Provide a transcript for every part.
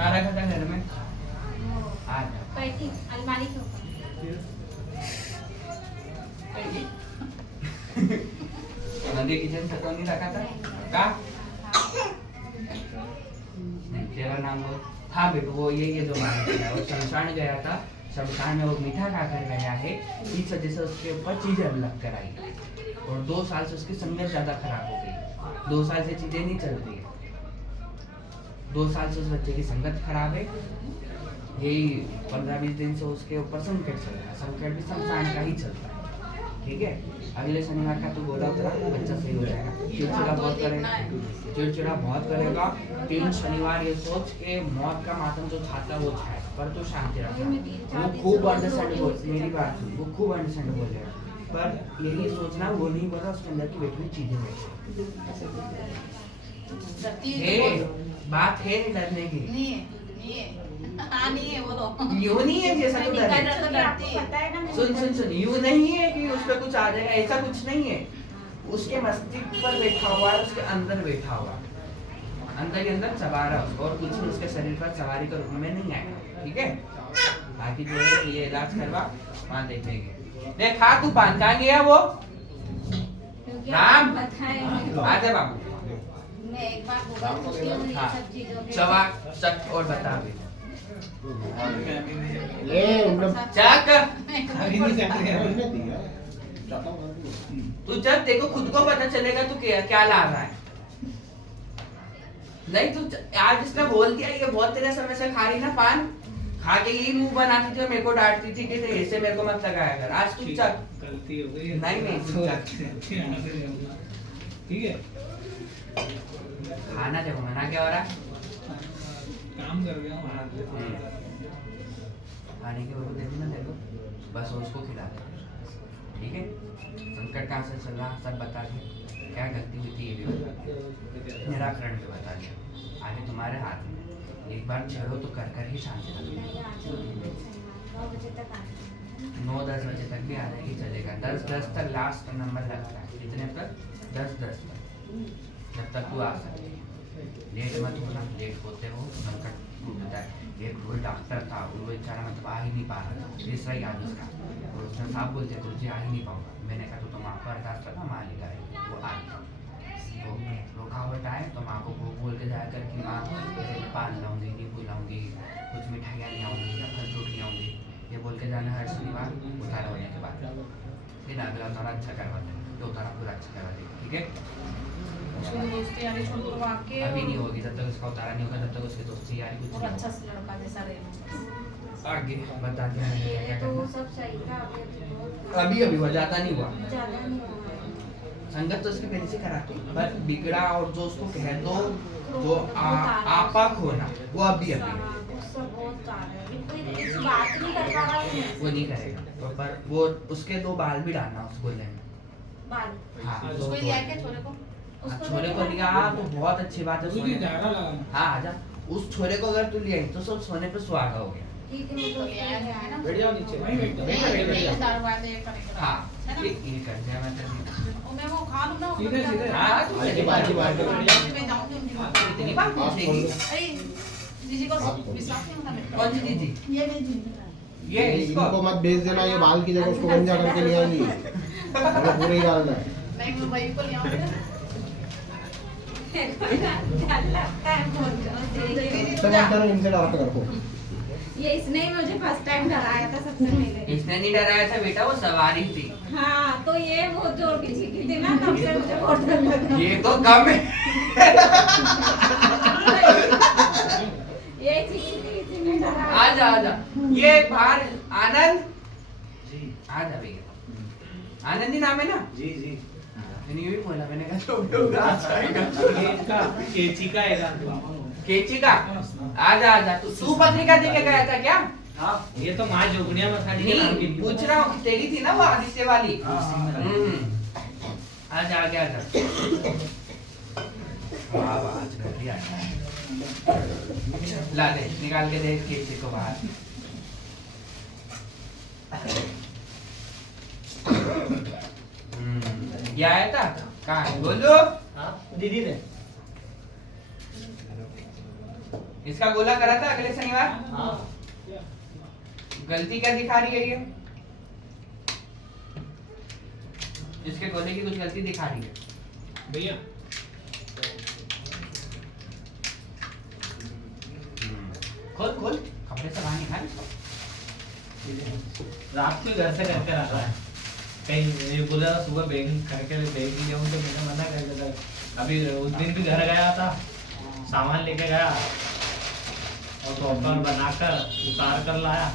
क्या रखा था घर में? बैठी अलमारी के ऊपर। नदी किचन से तो नहीं रखा था का? तेरा नाम वो हाँ बेटू वो ये जो मारा वो शमशान गया था, शमशान में वो मीठा खाकर गया है, इस वजह से उसके ऊपर चीजें लग कर आई और 2 साल से उसकी संगत ज्यादा खराब हो गई। 2 साल से चीजें नहीं चल रही है, 2 साल से उस बच्चे की संगत खराब है, यही 15-20 दिन से उसके ऊपर संकट चल रहा है, संकट भी शमशान का ही चलता है। ठीक है, अगले शनिवार का तू बोला उतरा बच्चा सही हो जाएगा। चिड़चिड़ा बहुत करेगा, चिड़चिड़ा बहुत करेगा। 3 शनिवार ये सोच के मौत का मातम जो छाता वो छाए, पर तू शांति रखना। वो खूब अंडरस्टैंड बोल, मेरी बात सुन, वो खूब अंडरस्टैंड बोलेगा, पर यही सोचना वो नहीं बोला उसके अंदर की बैठी हुई चीजें बैठी। बात है डरने की, नहीं है वो तो यूं नहीं है जैसा तो डर। सुन यूं नहीं है कि उस पर कुछ आ जाएगा, ऐसा कुछ नहीं है। उसके मस्तिष्क पर बैठा हुआ है, उसके अंदर बैठा हुआ, अंदर के अंदर सवार है उसको, और कुछ भी उसके शरीर पर सवारी के रूप में नहीं आएगा। ठीक है, बाकी जो है ये इलाज करवा वहाँ देखेंगे। देखा तू पान कहाँ गया वो राम आजा बाबू, मैं एक बार गूगल पूछती हूँ ये सब चीजों के। चवा चक और बता भी ये चक तू जब देखो खुद को पता चलेगा तू क्या ला रहा है। नहीं तू आज इसने बोल दिया ये बहुत तेरे समय से खा रही ना पान, खा के यही मुंह बनाती थी और मेरे को डांटती थी कि ऐसे मेरे को मत लगाया कर। आज तू चक गलती हो गई। नहीं तू चक ठीक है, खाना देखो मना क्या हो रहा है, काम कर गया हूँ। खाने के बाद देखो ना, देखो बस उसको खिला दे। ठीक है, संकट कहाँ से चल रहा सब बता दिया, क्या गलती हुई थी ये भी बता, निराकरण भी बता दिया। आगे तुम्हारे हाथ में, एक बार छेड़ो तो कर ही शांति रखो। 9-10 बजे तक भी आ जाएगी, चलेगा। 10-10 तक लास्ट नंबर लगता है, कितने तक? 10-10 तक, जब तक तू आ सकती है। लेट मत होना, लेट होते हो संकट टूटता है। एक कोई डॉक्टर था, वो बेचारा मतलब आ ही नहीं पा रहा था, तीसरा याद उसका, और उसने साहब बोलते गुरु जी आ ही नहीं पाऊंगा। मैंने कहा तो माँ को अरदास लगा, माँ लिखा है वो आ गया। तो रोका हुआ टाइम तो माँ को बोल के जाया कर कि माँ तेरे लिए पान लाऊंगी, नींबू लाऊंगी, कुछ मिठाइयाँ नहीं आऊँगी या फल फ्रूट नहीं आऊँगी, ये बोल के जाना हर शनिवार उतारा होने के बाद। फिर अगला उतारा अच्छा करवा दें, तो उतारा पूरा अच्छा करवा दें। ठीक है, अभी नहीं होगी जब तक उसका उतारा नहीं होगा, तब तक उसकी दोस्ती यारी कुछ नहीं अच्छा होगा। से लड़का जैसा रहना। आगे बता दिया मैंने क्या तो वो करना। सब सही था, अभी हुआ, ज्यादा नहीं हुआ। ज्यादा नहीं हुआ। संगत तो उसकी पहले से कराती, पर बिगड़ा और जो उसको कह दो जो आपा खोना वो अभी हाँ, वो सब बहुत कारण है। कोई इस बात नहीं कर पा रहा है वो नहीं करेगा। तो पर वो उसके 2 बाल भी डालना उस गोले में। बाल। हाँ, उसको दो- लिया क्या छोरे को? हाँ, छोरे को लिया तो बहुत अच्छी बात है। सोने झाड़ा लगाना। हाँ आजा, उस छोरे को अगर तू लिया तो सब सोने पे सुहागा हो गया। ठीक है, मैं तो लिया है ना। बैठ जाओ नीचे। वहीं बैठ जाओ। हाँ ये कर दिया मैं तेरे। मैं वो खा लूँ ना। सीधे सीधे। हाँ तू आगे चली बाकी बात बात मैं जाऊँगी उनके पास। इतनी बात पूछेगी। अरे जीजी को विश्वास नहीं होता मेरे को। कौन सी दीदी? ये नहीं जीजी। ये इनको इसको मत भेज देना, ये बाल की जगह उसको गंजा करके ले आएंगी, हमें पूरे ही डालना है। नहीं मैं वही को ले आऊँगी। डरो इनसे डरा कर रखो। ये इसने ही मुझे फर्स्ट टाइम डराया था सबसे पहले। इसने नहीं डराया था बेटा, वो सवारी थी। हाँ तो ये वो जोड़ के चीखी थी ना, तब से मुझे बहुत डर लगा। ये तो कम है। ये चीखी थी, इसी ने डराया। आजा आजा, ये बाहर आनंद जी, आजा भैया। आनंद ही नाम है ना? जी जी। मैंने यूं ही बोला, मैंने कहा तो होगा अच्छा आएगा। ये इसका केची का है ना। केची का आजा आजा, तू पत्रिका दे के गया था क्या? हाँ, ये तो माँ जोगनिया मसाली के नाम की नहीं पूछ रहा हूँ कि तेरी थी ना वो आदित्य वाली। आजा आगे आजा। वाह वाह, आज बढ़िया है। ला दे, निकाल के दे केची को बाहर। ये आया था कहाँ? बोलो। दीदी ने इसका गोला करा था अगले शनिवार। हाँ गलती क्या दिखा रही है ये? इसके गोले की कुछ गलती दिखा रही है भैया खोल खोल कपड़े से बाहर निकाल इसको। रात में घर से करके रखा है कहीं ये बोला सुबह बैंक करके बैंक ले आऊं तो मैंने मना कर दिया था। अभी उस दिन भी घर गया था सामान लेके गया और प्रॉपर बनाकर उतार कर लाया।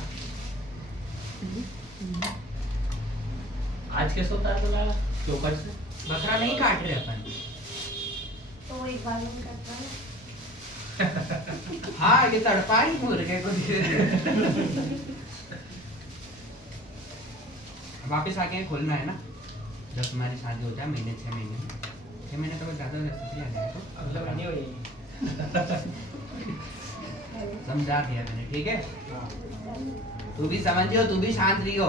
आज कैसे उतार कर लाया? चोकर से बकरा नहीं काट रहे अपन। तो वो एक बार में करता है। हाँ ये तड़पा ही मुर्गे को धीरे धीरे। वापस आके खोलना है ना जब तुम्हारी शादी हो जाए महीने 6 महीने में। 6 महीने तो ज्यादा रेसिपी आ जाए तो अगला महीने होगी। समझा दिया मैंने, ठीक है? तू भी समझियो, तू भी शांत रहियो।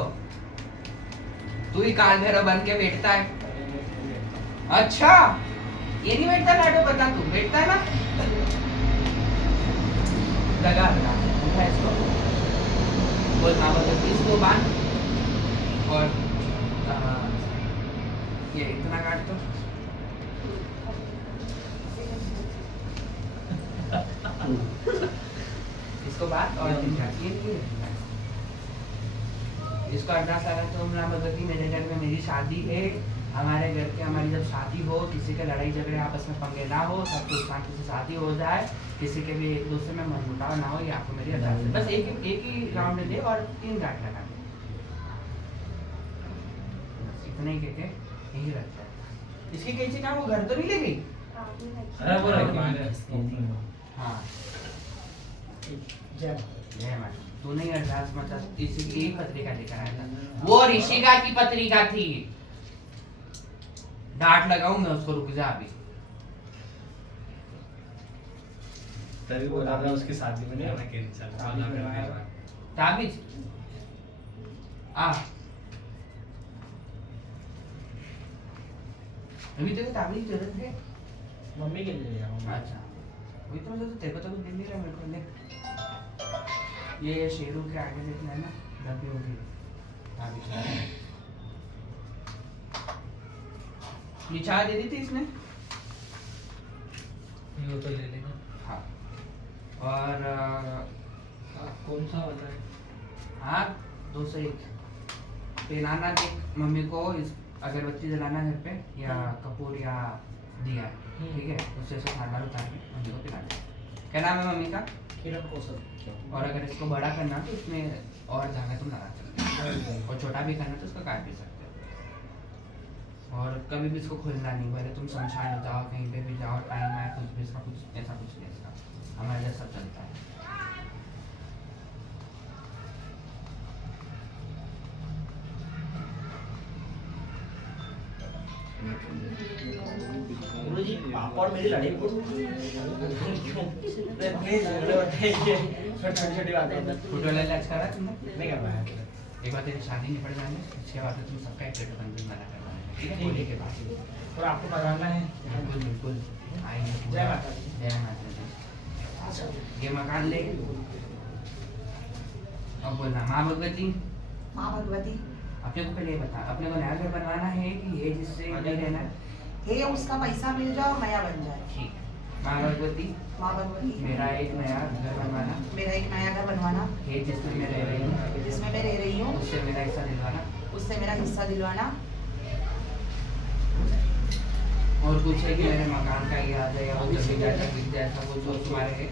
तू ही काल भैरव बन के बैठता है। अच्छा ये नहीं बैठता लाडो, बता तू बैठता है ना? लगा लगा उठा इसको, बोल माँ बोल इसको बांध और ये इतना काट दो। इसको बात और दिन काट ये इसको अड्डा सारा तो नाम भगवती मेरे घर में मेरी शादी है। हमारे घर के हमारी जब शादी हो, किसी के लड़ाई झगड़े आपस में पंगे ना हो, सब कुछ शांति से शादी हो जाए, किसी के भी एक दूसरे में मनमुटाव ना हो, ये आपको मेरी अरदास है। बस एक ही राउंड दे और 3 गांठ लगा दे, इतने ही के यही रहता है। इसकी कैसी काम वो घर तो नहीं ले गई? अरे वो रखी हाँ जय माता। तू नहीं अरदास माता, किसी की एक पत्रिका लेकर आया था, वो ऋषिका की पत्रिका थी। डांट लगाऊं मैं उसको, रुक जा अभी। तभी बोला था उसकी शादी में नहीं आना के चल ताबीज आ अभी तेरे ताबीज की जरूरत है? मम्मी के लिए जाऊंगा। अच्छा वही तो मुझे तेरे को तो कुछ दिन नहीं रहा मेरे को। देख ये शेरों के आगे देखना है ना, दबी होगी ताबीज। निछा दे दी थी इसने। वो तो ले लेना। हाँ और कौन सा वाला है? हाँ 201 पिलाना दे मम्मी को, इस अगरबत्ती जलाना घर पे या कपूर या दिया, ठीक है? उससे से खाना उतार के मम्मी को पिलाना। क्या नाम है मम्मी का? किरण कौशल। और अगर इसको बड़ा करना तो इसमें और धागा तुम लगा सकते हो, और छोटा भी करना तो इसको काट भी सकते हो। और कभी भी इसको खोलना नहीं, पहले तुम शमशान जाओ, कहीं पे भी जाओ, टाइम आए कुछ भी, इसका कुछ ऐसा कुछ नहीं, इसका हमारे इधर सब चलता है। गुरुजी पापड़ मेरी लड़ाई को छोटी बात है। फोटो ले आज करा तुमने? नहीं कर पाया। एक बार तेरी शादी निपट जाने, इसके बाद तुम सबका एक प्लेट बन बना करवाना, ठीक है? होली के बाद और आपको बताना है। बिल्कुल बिल्कुल आएंगे। जय माता दी। जय माता दी। ये मकान ले अब बोलना माँ भगवती। माँ भगवती अपने को पहले ये बता, अपने को नया घर बनवाना है कि ये जिससे नहीं रहना है? हे उसका पैसा मिल जाए और नया बन जाए। ठीक है। माँ भगवती माँ भगवती मेरा एक नया घर बनवाना मेरा एक नया घर बनवाना है, जिसमें मैं रह रही हूँ, जिसमें मैं रह रही हूँ, उससे मेरा हिस्सा दिलवाना, उससे मेरा हिस्सा दिलवाना। और कुछ है कि मेरे मकान का याद है या वो जमीन जायदाद बिक जाए, ऐसा कुछ हो तुम्हारे है?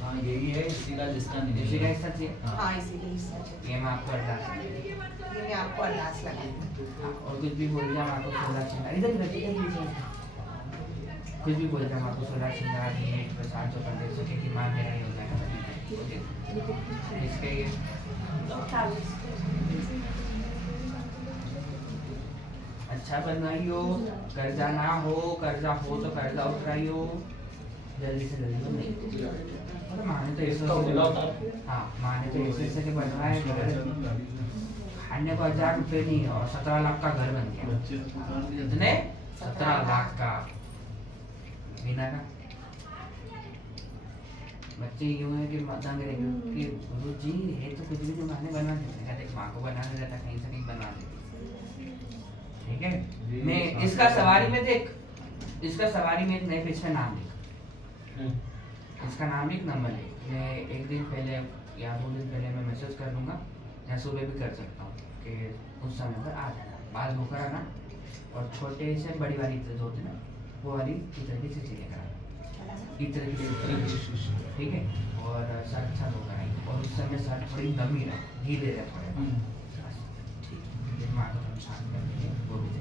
हाँ यही है, इसी का जिसका नहीं इसी का हिस्सा चाहिए? हाँ इसी के हिस्सा चाहिए। ये मैं आपको अरदास ये मैं आपको अरदास लगाई। हाँ, और कुछ भी बोल जाओ आपको 16 श्रृंगार, इधर कुछ भी बोल जाओ आपको 16 श्रृंगार भेंट प्रसाद जो कर दे सके कि माँ मेरा ही हो जाएगा। इसके ये अच्छा बनवाइयो, कर्जा ना हो, कर्जा हो तो कर्जा उतराइयो जल्दी से जल्दी नहीं। अरे माने तो ऐसे हाँ माने तो ऐसे के बनवाए खाने को 1000 रुपये नहीं और 17 लाख का घर बन गया। कितने? 17 लाख का बिना का बच्चे यूं है कि दंग रहे कि गुरु जी ये तो कुछ भी जमाने बना देते हैं, देख माँ को बनाने रहता कहीं से नहीं बनवा देते, ठीक है। मैं इसका सवारी में देख, इसका सवारी में एक नए पेज का नाम लिख, इसका नाम लिख, नंबर लिख। मैं एक दिन पहले या 2 दिन पहले मैं मैसेज कर दूंगा या सुबह भी कर सकता हूँ कि उस समय पर आ जाना, बाल धोकर आना और छोटे से बड़ी वाली इत्र जो होती है ना वो वाली इत्र की शीशी लेकर आना, इत्र की शीशी, ठीक है। और शर्ट अच्छा धोकर आई और उस समय शर्ट थोड़ी नमी रहे, गीले रहे थोड़े, दिमाग को शांत कर देंगे वो भी दे,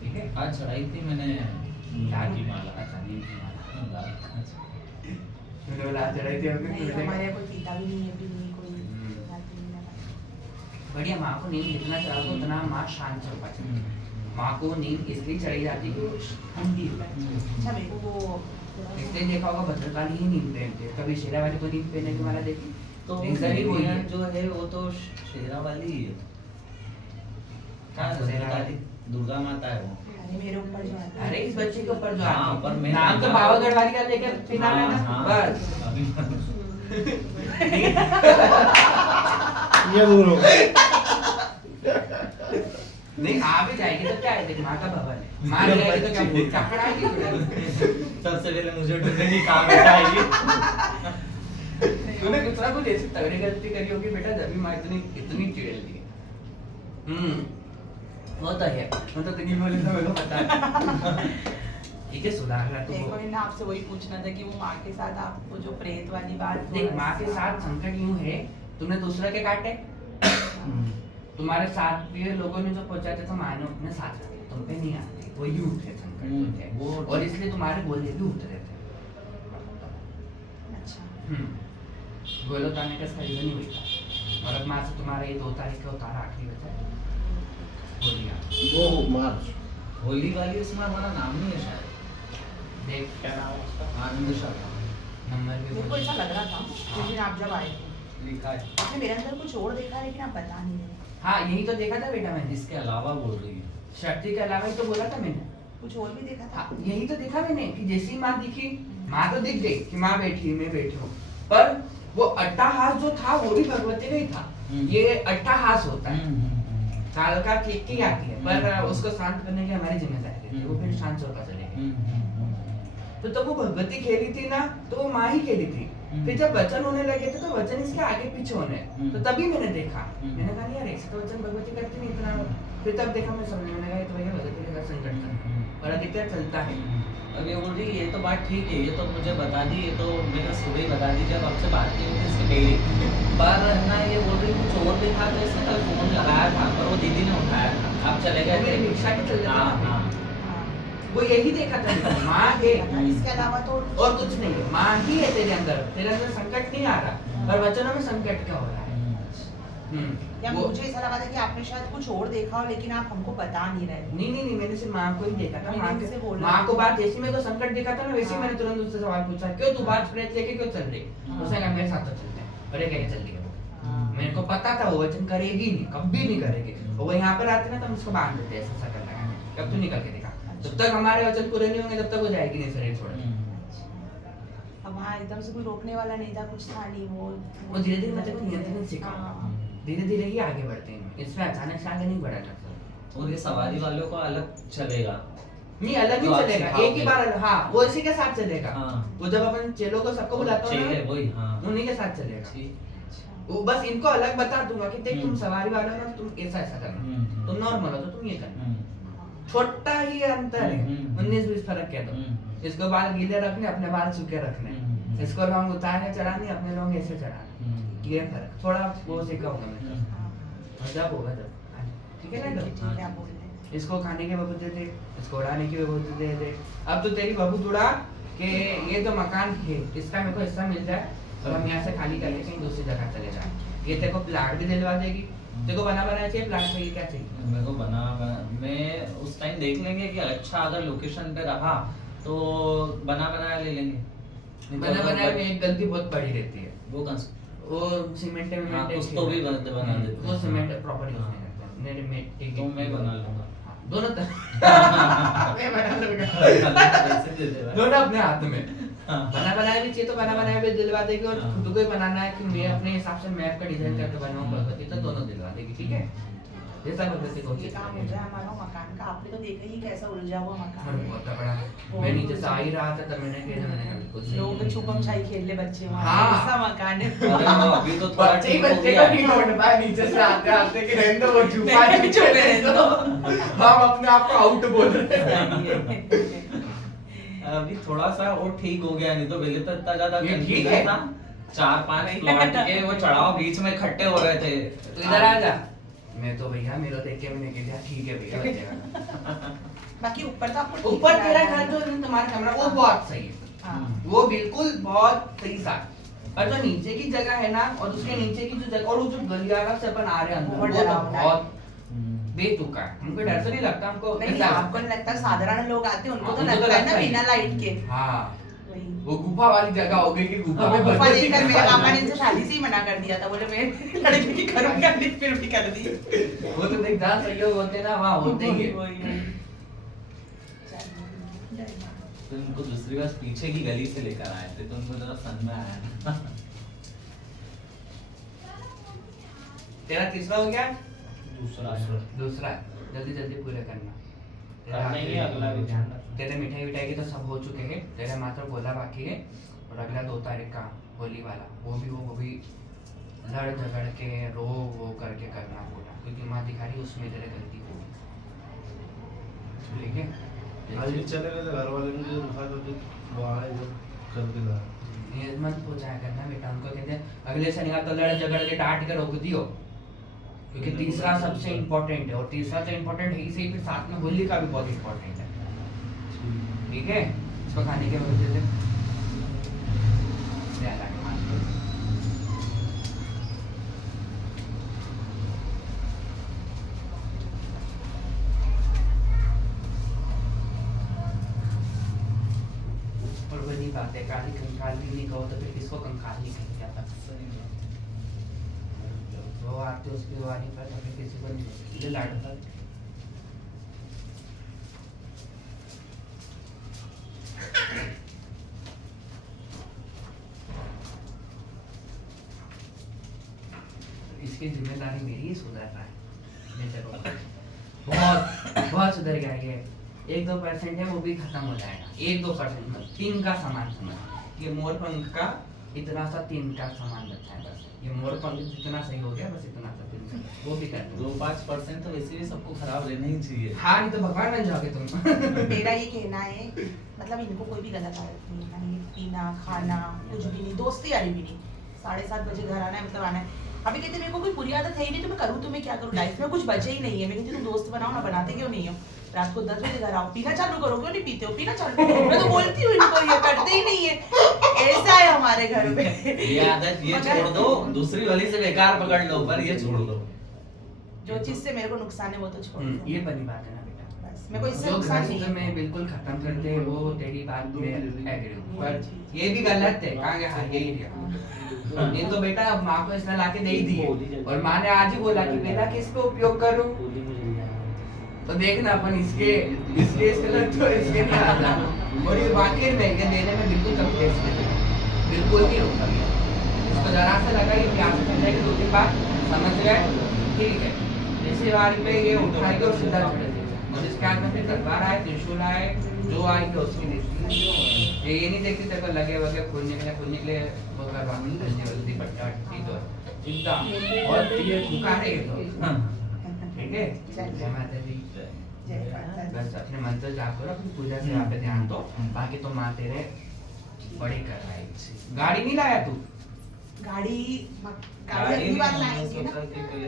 ठीक है। आज चढ़ाई थी मैंने नीम की माला। अच्छा नीम की माला, अच्छा। मैंने बोला आज चढ़ाई थी हमने, नहीं तो हमारे यहाँ कोई पीता भी नहीं है, भी नहीं कोई जाती नहीं है। बढ़िया। माँ को नींद जितना चढ़ाओ तो उतना माँ शांत हो पाती है। माँ को नींद इसलिए चढ़ी जाती है कि वो ठंडी है। अच्छा मेरे को वो इसलिए देखा होगा भद्रकाली ही नींद पहनते हैं, कभी शेरा वाली को नींद पहनने की माला देखी तो रीजन ही वही है। जो है वो तो शेरा वाली ही है। हाँ, कहाँ शेरा वाली दुर्गा माता है वो। अरे मेरे ऊपर जो आता है। अरे इस बच्चे के ऊपर जो हाँ, पर मैं नाम तो पावागढ़ वाली का लेकर पिना है ना, हाँ, बस अभी ये दूर हो गया। नहीं आ भी जाएगी तो क्या है, देख माँ का भवन है, माँ नहीं जाएगी तो क्या भूत चापड़ आएगी सबसे पहले मुझे ढूंढने की काम बताएगी। तूने दूसरा कुछ ऐसी तगड़ी गलती करी होगी बेटा जब भी माँ इतनी इतनी चिड़ेल दी है। वो तो है, वो तो तेरी बोले तो मेरे को पता है। ठीक है सुधार रहा मेरे को तो ना आपसे वही पूछना था कि वो माँ के साथ आपको जो प्रेत वाली बात देख माँ के साथ संकट यूं है, तुमने दूसरे के काटे, तुम्हारे साथ भी लोगों ने जो पहुंचाते तो माँ ने अपने साथ रखे, तुम पे नहीं आते, वो ही उठे संकट उठे, वो और इसलिए तुम्हारे गोले भी उठ रहे थे। अच्छा गोले उतारने का इसका रीजन ही हुई था। और अब माँ से तुम्हारा ये 2 तारीख का उतारा आखिरी बचा है, होलिया। 2 मार्च। होली वाली उसमें हमारा नाम नहीं है शायद। देख क्या नाम है उसका? आनंद शर्मा नंबर भी मेरे को बोल। ऐसा लग रहा था जिस दिन आप जब आए थे लिखा है। आपने मेरे अंदर कुछ और देखा लेकिन आप बता नहीं रहे। हाँ यही तो देखा था बेटा मैंने, इसके अलावा बोल रही है। शक्ति के अलावा ही तो बोला था मैंने। कुछ और भी देखा था। हाँ यही तो देखा मैंने कि जैसी माँ दिखी, माँ तो दिख गई कि माँ बैठी मैं बैठी हूँ, पर वो अट्टाहास जो था वो भी भगवती का ही था। ये अट्टाहास होता है, काल का की आती है, पर उसको शांत करने की हमारी जिम्मेदारी है, वो फिर शांत होता चलेगा। तो वो भगवती खेली थी ना तो वो माँ ही खेली थी। फिर जब वचन होने लगे थे तो वचन इसके आगे पीछे होने, तो तभी मैंने देखा, मैंने कहा यार ऐसे तो वचन भगवती करती नहीं इतना। फिर तब देखा मैं समझ में लगा ये तो भैया भगवती का संकट था, और अधिकतर चलता है। अब ये बोल रही है ये तो बात ठीक है, ये तो मुझे बता दी, ये तो मैंने सुबह ही बता दी जब आपसे बात की थी इसके पहले। पर ना ये बोल रही कुछ और भी था, तो इसने कल फोन लगाया था पर वो दीदी ने उठाया था, आप चले गए थे। रिक्शा के चल जाते हाँ हैं। हाँ वो यही देखा था माँ है इसके अलावा तो और कुछ नहीं है, माँ ही है तेरे अंदर संकट नहीं आ रहा, पर वचनों में संकट क्या हो रहा है। या वो मुझे ऐसा लगा था कि आपने शायद कुछ और देखा हो लेकिन आप हमको बता नहीं रहे थे। नहीं मैंने सिर्फ माँ को ही देखा था। मैंने इनसे बोला। माँ को बात जैसे मेरे को संकट दिखा था ना वैसे ही हाँ। मैंने तुरंत उससे सवाल पूछा क्यों तू बात प्रेत लेके क्यों चल रही, उसने कहा मेरे साथ तो चलते हैं, अरे कह चल रही है वो। मेरे को पता था वो वचन करेगी नहीं, कभी नहीं करेगी। और वो यहाँ पर आते ना तो हम उसको बांध देते ऐसा सा कर लगा, कब तू निकल के दिखा, जब तक हमारे वचन पूरे नहीं होंगे तब तक वो जाएगी नहीं शरीर छोड़ के। अब वहाँ एकदम से कोई रोकने वाला नहीं था, कुछ था नहीं। वो धीरे धीरे मतलब नियंत्रण सीखा, धीरे धीरे ही आगे बढ़ते हैं, इसमें अचानक से आगे नहीं बढ़ा था। और ये सवारी वालों को अलग चलेगा। नहीं अलग ही तो आप चलेगा, सिखाओगे। एक ही बार। हाँ वो इसी के साथ चलेगा। हाँ। वो जब अपन चेलों को सबको बुलाता हूँ चेले ना वही हाँ उन्हीं के साथ चलेगा। ठीक। वो बस इनको अलग बता दूंगा कि देख तुम हम्म। सवारी वाला हो ना तुम ऐसा ऐसा करना, तुम नॉर्मल हो तो तुम ये करना। हम्म। छोटा ही अंतर है, हम्म। 19-20 फर्क कह दो। इसको बाल गीले रखने, अपने बाल सूखे रखने। इसको लौंग उतारने चढ़ाने, अपने लौंग ऐसे चढ़ाने, ये फर्क थोड़ा वो सीखा होगा मैंने। और जब होगा जब ठीक है ना। ठीक है आप बोल रहे हैं। इसको खाने के बबूते थे, इसको उड़ाने के बबूते दे दे। अब तो तेरी बबूत उड़ा कि ये जो मकान है इसका मेरे को हिस्सा मिल जाए और हम यहाँ से खाली करके कहीं दूसरी जगह चले जाए। ये तेरे को प्लाट भी दिलवा देगी, तेरे को बना बनाया चाहिए प्लाट चाहिए, क्या चाहिए? मेरे को मैं उस टाइम देख लेंगे कि अच्छा अगर लोकेशन पे रहा तो बना बनाया ले लेंगे। बना बनाया में एक गलती बहुत बड़ी रहती है, वो कौन वो सीमेंट हाँ, उसको भी बना देते हैं। वो सीमेंट प्रॉपर यूज नहीं करते, रेडीमेड तो मैं बना लूंगा। दोनों तरफ मैं बना लूंगा पैसे दे दे भाई। दोनों अपने हाथ में। बना बनाया भी चाहिए तो बना बनाया भी दिलवा देगी, और हाँ। खुद को ही बनाना है कि मैं अपने हिसाब से मैप का डिजाइन करके बनाऊं भगवती, तो दोनों दिलवा देगी, ठीक है। जैसा भगवती को ये काम हो जाए हमारा मकान का। आपने तो देखा ही कैसा उलझा हुआ और मकान है। बहुत तगड़ा, मैं नीचे से आ ही रहा था तब मैंने कहा बिल्कुल सही लोग है। छुपम छाई खेल ले बच्चे वहाँ। हाँ। ऐसा मकान है। अरे वो अभी तो थोड़ा बच्चे ही ठीक हो बच्चे गया को नहीं लौट पाए नीचे से आते आते कि रहने दो वो छुपा नहीं, छुपे छुपे रहने दो, हम अपने आप को आउट बोल रहे हैं। अभी थोड़ा सा वो ठीक हो गया, नहीं तो पहले तो इतना ज्यादा ये ठीक confusion है। था। 4-5 प्लॉट के वो चढ़ाव बीच में इकट्ठे हो रहे थे। तो इधर आ जा। मैं तो भैया मेरा देख के मैंने कहा ठीक है भैया बचेगा। बाकी ऊपर तो आपको ठीक ऊपर लग तेरा रहा है। घर जो है तुम्हारा कमरा वो बहुत सही है, हाँ। वो बिल्कुल बहुत सही सा। और जो नीचे की जगह है ना, और उसके नीचे की जो जगह, और वो जो गलियारा से अपन आ रहे हैं अंदर, बहुत वो तो डरावना है। बहुत बेतुका है। हमको डर तो नहीं लगता, हमको नहीं ऐसा आपको नहीं लगता, साधारण लोग आते हैं उनको हाँ, तो उनको तो लगता है ना लगता ही बिना है। लाइट के। हाँ, वही। वो गुफा वाली जगह हो गई कि गुफा में गुफा भगवती देखकर की मेरे गुफा पापा ने है। इनसे शादी से ही मना कर दिया था, बोले मैं लड़के की करूंगा नहीं, फिर भी कर दी। वो तो देख जहाँ सहयोग होते हैं ना वहाँ होते ही है। वही। तो इनको दूसरी बार पीछे की गली से लेकर आए थे, तो उनको जरा समझ में आया ना। तेरा तीसरा हो गया, दूसरा दूसरा जल्दी जल्दी पूरा करना। करना ही है, अगला भी ध्यान रखना। तेरे मिठाई विठाई के तो सब हो चुके हैं, तेरे मात्र गोला बाकी है। और अगला 2 तारीख का होली वाला, वो भी लड़ झगड़ के रो वो करके करना पूरा, क्योंकि माँ दिखा रही उसमें तेरे गलती होगी, ठीक है। आज भी चले गए थे घर वाले ने जो रखा था, जो वो आए जो करके ला। ये मत पहुंचाया करना बेटा, उनको कहते हैं अगले शनिवार तो लड़ झगड़ के डांट के रोक दियो, क्योंक't तीसरा सबसे इम्पोर्टेंट है, और तीसरा तो इम्पोर्टेंट है ही सही, फिर साथ में होली का भी बहुत इम्पोर्टेंट है, ठीक है। इसको खाने के वजह से ध्यान रखना। और वही बात है, काली कंकाल भी नहीं कहो तो फिर किसको कंकाल नहीं कह जाता। वो आते उसकी वाली पर तो फिर किसी को नहीं, ये लाड पर इसकी जिम्मेदारी मेरी ही सुधरना है। मैं चलो बहुत बहुत सुधर गया ये, 1-2% है वो भी खत्म हो जाएगा। 1-2% 3 का सामान समझ, ये मोर पंख का इतना सा 3 का सामान बचा है बस। ये मोर पंख जितना सही हो गया बस इतना सा 3 का, वो भी कर दो। 2-5% तो वैसे भी सबको खराब रहना ही चाहिए। हाँ नहीं तो भगवान बन जाओगे तुम। मेरा ये कहना है, मतलब इनको कोई भी गलत आदत नहीं है, ये पीना खाना कुछ भी नहीं, दोस्ती यारी भी नहीं। 7:30 बजे घर आना है, मतलब आना है। अभी कहते मेरे को कोई बुरी आदत है ही नहीं, तो मैं करूँ तो मैं क्या करूँ, लाइफ में कुछ बचे ही नहीं है। मैं कहती तुम दोस्त बनाओ ना, बनाते क्यों नहीं हो? रात को 10 बजे घर आओ, पीना चालू करो, क्यों नहीं पीते हो, पीना चालू करो। मैं तो बोलती हूँ इनको, ये करते ही नहीं है। ऐसा है हमारे घर में। ये आदत ये छोड़ दो, दूसरी वाली से बेकार पकड़ लो, पर ये छोड़ दो। जो चीज से मेरे को नुकसान है वो तो छोड़ दो। ये बनी बात है ना बेटा, बस मेरे को इससे जो नुकसान घर नहीं से है। मैं बिल्कुल खत्म करते हैं वो तेरी बात में एग्री हूँ, पर ये भी गलत है। कहाँ गया? हाँ यही गया। ये तो बेटा अब माँ को इसने लाके दे ही दी, और माँ ने आज ही बोला कि बेटा किस पे उपयोग करूँ, तो देखना अपन इसके लग तो इसके नहीं आता। और ये वाकई में ये देने में बिल्कुल तकलीफ नहीं, बिल्कुल नहीं होता है। इसको जरा सा लगा ये प्यार से समझाएगी 2-3 बार, समझ गए, ठीक है। जैसे बारी पे ये उठाएगी और सीधा चढ़ देगा, और इसके हाथ में फिर तलवार आए, त्रिशूल आए, जो आएगी उसकी देखती है। ये नहीं देखती तेरे को लगे वगे खून निकले वो करवा जल्दी पट्टा ठीक हो चिंता, और ये पुकारे ये तो, ठीक है। जय माता दी। जय माता दी। बस अपने मंत्र जाप करो, अपनी पूजा से यहाँ पे ध्यान दो, बाकी तो माँ तेरे बड़ी कर रहा है। गाड़ी नहीं लाया तू? गाड़ी अगली बार लाएंगे ना,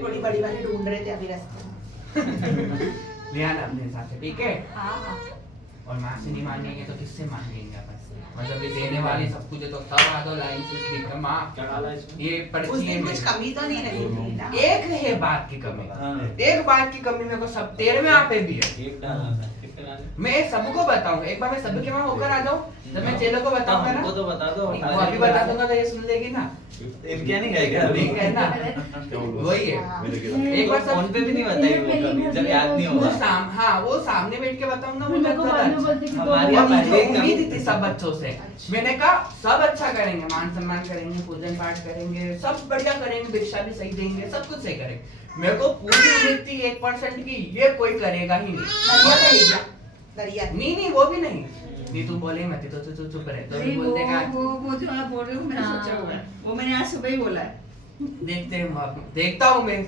थोड़ी बड़ी वाली ढूंढ रहे थे अभी रास्ते में। ले आना अपने हिसाब से, ठीक है। हाँ हाँ। और माँ से नहीं मांगेंगे तो किससे मांगेंगे अपन? मतलब ये देने वाली सब कुछ है तो तब आ दो लाइन से ठीक है माँ, ये उस पर्ची है दिन कुछ मेरी। कमी तो नहीं रही थी ना। एक है बात की कमी, हाँ। एक बात की कमी मेरे को सब 13वें यहाँ पे भी है। एक डालना था, कितने डाले? मैं सबको बताऊं, एक बार मैं सबके वहाँ होकर आ जाऊं, जब मैं चेलों को बताऊंगा ना, हमको तो बता दो, वो अभी बता दूंगा तो ये सुन लेगी ना। इनके नहीं गए क्या अभी? नहीं कहना वही है। हाँ। एक बार फोन पे भी नहीं बताई वो कभी, जब याद नहीं वो होगा। हाँ वो सामने बैठ के बताऊंगा वो मेरे को बाद में बोलती कि हमारी वो यहाँ मुझे पहले उम्मीद थी सब बच्चों से। मैंने कहा सब अच्छा करेंगे, मान सम्मान करेंगे, पूजन पाठ करेंगे, सब बढ़िया करेंगे, भिक्षा भी सही देंगे, सब कुछ सही करेंगे। मेरे को पूरी उम्मीद थी 1% की ये कोई करेगा ही नहीं। नहीं वो भी नहीं तू बोले मत तो तू चुप रहे तो नहीं, बोल देगा वो जो आप बोल रहे हो मैंने हाँ। सोचा हुआ है, वो मैंने आज सुबह ही बोला है। देखता हूँ मैं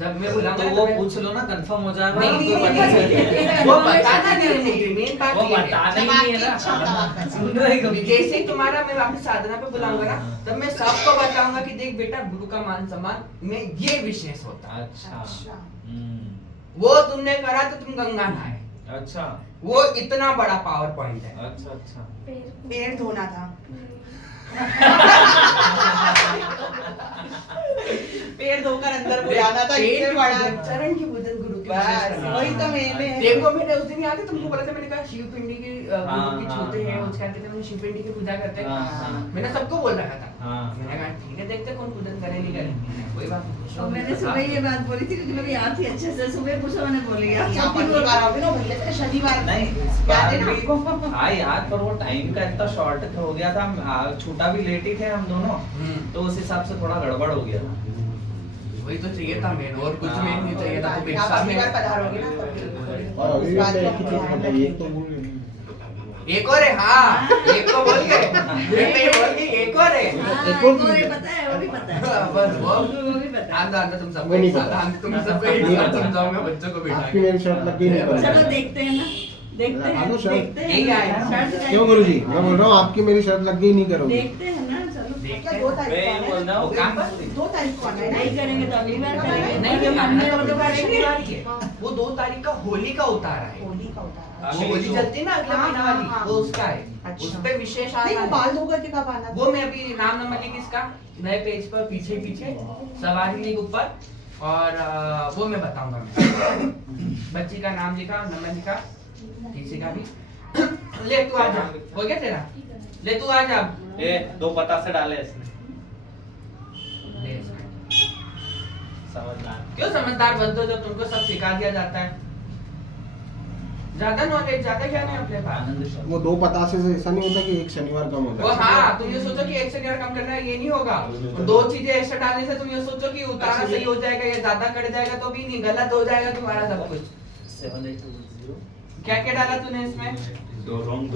जब मैं बुलाऊंगा तो ना वो मैं- पूछ लो ना, कंफर्म हो जाएगा। नहीं हमको नहीं पता चल नहीं, जाएगा। वो बताना नहीं है मुझे, मेन बात वो ये है। बताना ही जब नहीं है आपकी ना। इच्छा होता है। सुन रहे हो कभी? जैसे ही तुम्हारा मैं आपकी साधना पे बुलाऊंगा ना हाँ। तब मैं सबको बताऊंगा कि देख बेटा गुरु का मान सम्मान में ये विशेष होता है। अच्छा। अच्छा। वो तुमने करा तो तुम गंगा नहाए, अच्छा वो इतना बड़ा पावर पॉइंट है। अच्छा अच्छा। पेड़ धोना था। पेड़ धोकर अंदर बुलाना था, इससे बड़ा। चरण की पूजन गुरु की बस, विशेष करना वही है। तो मैंने देखो मैंने उस दिन याद है तुमको बोला था, मैंने कहा शिव पिंडी की गुरु की हाँ, छूते हैं, हाँ। उसके आगे मैंने शिव पिंडी की पूजा करते हैं। हाँ, हाँ। मैंने सबको बोल रखा था। हाँ। मैंने कहा ठीक है देखते हैं कौन पूजन करे नहीं करे, कोई बात नहीं। और मैंने सुबह ये बात बोली थी क्योंकि मेरी याद थी अच्छे से, सुबह पूछा मैंने बोली यार यहाँ छुट्टी पहली बार बोल आओगे ना भैया तेरे शनिवार नहीं इस याद बार है ना भी आपको? हाँ याद, पर वो टाइम का इतना शॉर्ट हो गया था, छूटा भी लेट ही थे हम दोनों, तो उस हिसाब से थोड़ा गड़बड़ हो गया। वही तो चाहिए था मेरे, और कुछ भी नहीं चाहिए था। तो आप भिक्षा अगली में बार पधारोगे ना तब और अभी इस भी बात मैं का एक ही चीज ध्यान बताइए, रखिए। एक तो भूल गए। एक और है, हाँ एक को बोल गए, मैं तो ये बोल गई एक और है। हाँ, एक और वो चीज़ भी है। पता है, वो भी पता है। बस वो वो भी पता है। आंधा आंधा तुम सबको वो नहीं एक साथ, पता। आंधा तुम सबको एक नहीं साथ पता। समझाऊंगा बच्चों को बिठा आपकी के। मेरी शर्त लग गई नहीं चलो करेगा। देखते हैं ना, देखते लगा हैं लो शर्त। देखते हैं यही आया ना। शर्त का- क्यों गुरुजी, मैं बोल रहा हूँ आपकी मेरी शर्त लग गई नहीं करोगे। देखते हैं ना, चलो देखते मतलब हैं। 2 तारीख मैं को ये आना बोल है। रहा हूँ, 2 तारीख को? 2 तारीख को आना है ना? नहीं करेंगे तो अगली बार करेंगे। नहीं जो मन में वो वो तो करेंगे। वो 2 तारीख का होली का उतारा है। होली का उतारा है। वो होली चलती है ना अगले हाँ, महीना हाँ, वाली, हाँ। वो उसका है। अच्छा। उस पे विशेष नहीं आना वो है। बाल धोकर के कब आना था? वो मैं अभी नाम नंबर लिख इसका नए पेज पर पीछे पीछे सवारी लिख ऊपर, और वो मैं बताऊंगा। मैं बच्ची का नाम लिखा, नंबर लिखा, किसी का भी। ले तू आ जा, हो गया तेरा? ले तू आ जा। ये 2 पता से डाले इसने। ले इसमें। समझदार। क्यों समझदार बनते हो जब तुमको सब सिखा दिया जाता है? ज्यादा नॉलेज, ज्यादा क्या नहीं अपने पास। आनंद शर्मा। वो 2 पतासे से ऐसा नहीं होता कि एक शनिवार कम वो होता है। हाँ, तुम ये सोचो कि एक से कम करना है, ये नहीं होगा। और 2 चीजें एक्स्ट्रा डालने से तुम ये सोचो कि उतारा सही हो जाएगा या ज्यादा कट जाएगा, तो भी नहीं, गलत हो जाएगा तुम्हारा सब कुछ। 7820 क्या क्या डाला तूने इसमें? 2 रॉन्ग